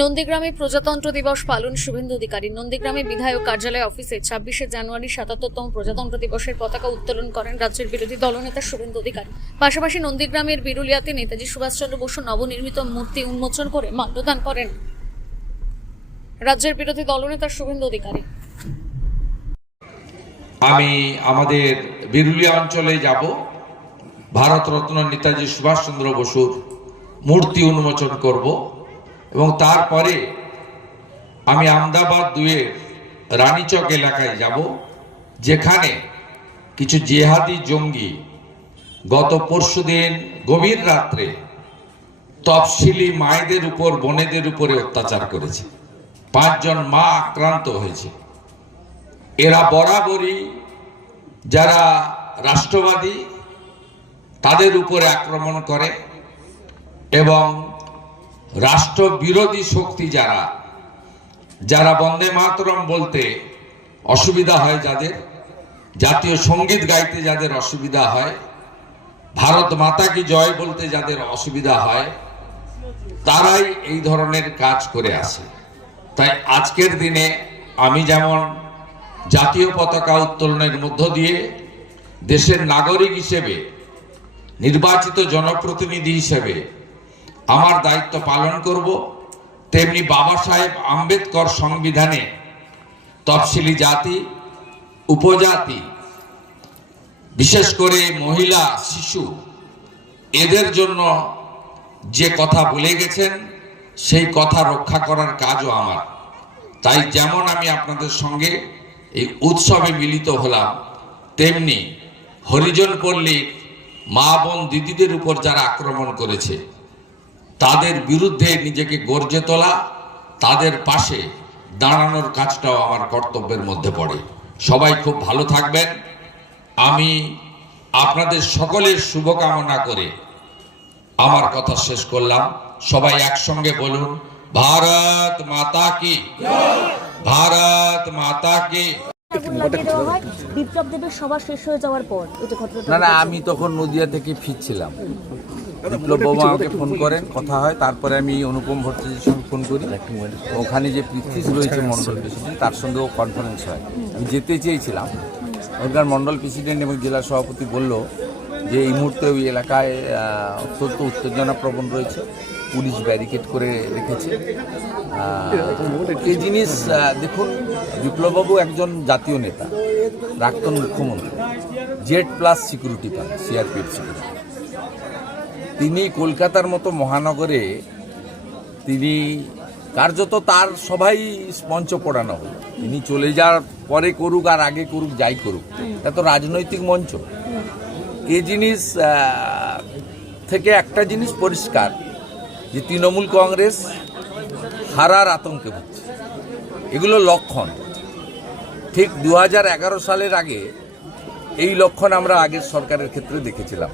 নন্দীগ্রামে প্রজাতন্ত্র দিবস পালন শুভেন্দু অধিকারী। নন্দীগ্রামে বিধায়ক কার্যালয় অফিসে ২৬শে জানুয়ারি ৭৭তম প্রজাতন্ত্র দিবসের পতাকা উত্তোলন করেন রাজ্যের বিরোধী দলনেতা শুভেন্দু অধিকারী। পাশাপাশি নন্দীগ্রামের বিরুলিয়াতে নেতাজি সুভাষচন্দ্র বসুর নবনির্মিত মূর্তি উন্মোচন করে মাল্যদান করেন রাজ্যের বিরোধী দলনেতা শুভেন্দু অধিকারী। আমি আমাদের বিরুলিয়া অঞ্চলে যাব, ভারতরত্ন নেতাজি সুভাষচন্দ্র বসুর মূর্তি উন্মোচন করব এবং তারপরে আমি আহমেদাবাদ ২-এর রানীচক এলাকায় যাব, যেখানে কিছু জেহাদি জঙ্গি গত পরশুদিন গভীর রাত্রে তফসিলি মায়েদের উপর, বোনেদের উপরে অত্যাচার করেছে। ৫ জন মা আক্রান্ত হয়েছে। এরা বরাবরই যারা রাষ্ট্রবাদী তাদের উপরে আক্রমণ করে এবং রাষ্ট্রবিরোধী শক্তি যারা বন্দে মাতরম বলতে অসুবিধা হয়, যাদের জাতীয় সঙ্গীত গাইতে যাদের অসুবিধা হয়, ভারত মাতা কি জয় বলতে যাদের অসুবিধা হয়, তারাই এই ধরনের কাজ করে আসে। তাই আজকের দিনে আমি যেমন জাতীয় পতাকা উত্তোলনের মধ্য দিয়ে দেশের নাগরিক হিসেবে, নির্বাচিত জনপ্রতিনিধি হিসেবে আমার দায়িত্ব পালন করব, তেমনি বাবা সাহেব আম্বেদকর সংবিধানে তফসিলি জাতি, উপজাতি, বিশেষ করে মহিলা, শিশু, এদের জন্য যে কথা বলে গেছেন সেই কথা রক্ষা করার কাজও আমার। তাই যেমন আমি আপনাদের সঙ্গে এই উৎসবে মিলিত হলাম, তেমনি হরিজন পল্লীর মা বোন দিদিদের উপর যারা আক্রমণ করেছে তাদের বিরুদ্ধে নিজেকে গর্জে তোলা, তাদের পাশে দাঁড়ানোর কাজটাও আমার কর্তব্যের মধ্যে পড়ে। সবাই খুব ভালো থাকবেন। আমি আপনাদের সকলের শুভকামনা করে আমার কথা শেষ করলাম। সবাই একসঙ্গে বলুন, ভারত মাতা কি, ভারত মাতা কি। বিপ্লবদেবের সভা শেষ হয়ে যাওয়ার পর না, আমি তখন নদিয়া থেকে ফিরছিলাম। বিপ্লববাবু আমাকে ফোন করেন, কথা হয়, তারপরে আমি অনুপম ভট্টাচার্যের সঙ্গে ফোন করি। ওখানে যে পৃথ্বীশ রয়েছে মন্ডল প্রেসিডেন্ট, তার সঙ্গেও কনফারেন্স হয়। আমি যেতে চেয়েছিলাম, ওখানকার মন্ডল প্রেসিডেন্ট এবং জেলা সভাপতি বলল যে এই মুহূর্তে ওই এলাকায় অত্যন্ত উত্তেজনাপ্রবণ রয়েছে, পুলিশ ব্যারিকেড করে রেখেছে। এই জিনিস দেখুন, বিপ্লববাবু একজন জাতীয় নেতা, প্রাক্তন মুখ্যমন্ত্রী, Z+ সিকিউরিটি পান, সিআরপিএফ সিকিউরিটি। তিনি কলকাতার মতো মহানগরে তিনি কার্যত তার সবাই মঞ্চ পড়ানো হলো। তিনি চলে যাওয়ার পরে করুক আর আগে করুক, যাই করুক, এটা তো রাজনৈতিক মঞ্চ। এই জিনিস থেকে একটা জিনিস পরিষ্কার যে তৃণমূল কংগ্রেস হারার আতঙ্কে ভুগছে। এগুলো লক্ষণ। ঠিক ২০১১ সালের আগে এই লক্ষণ আমরা আগের সরকারের ক্ষেত্রে দেখেছিলাম।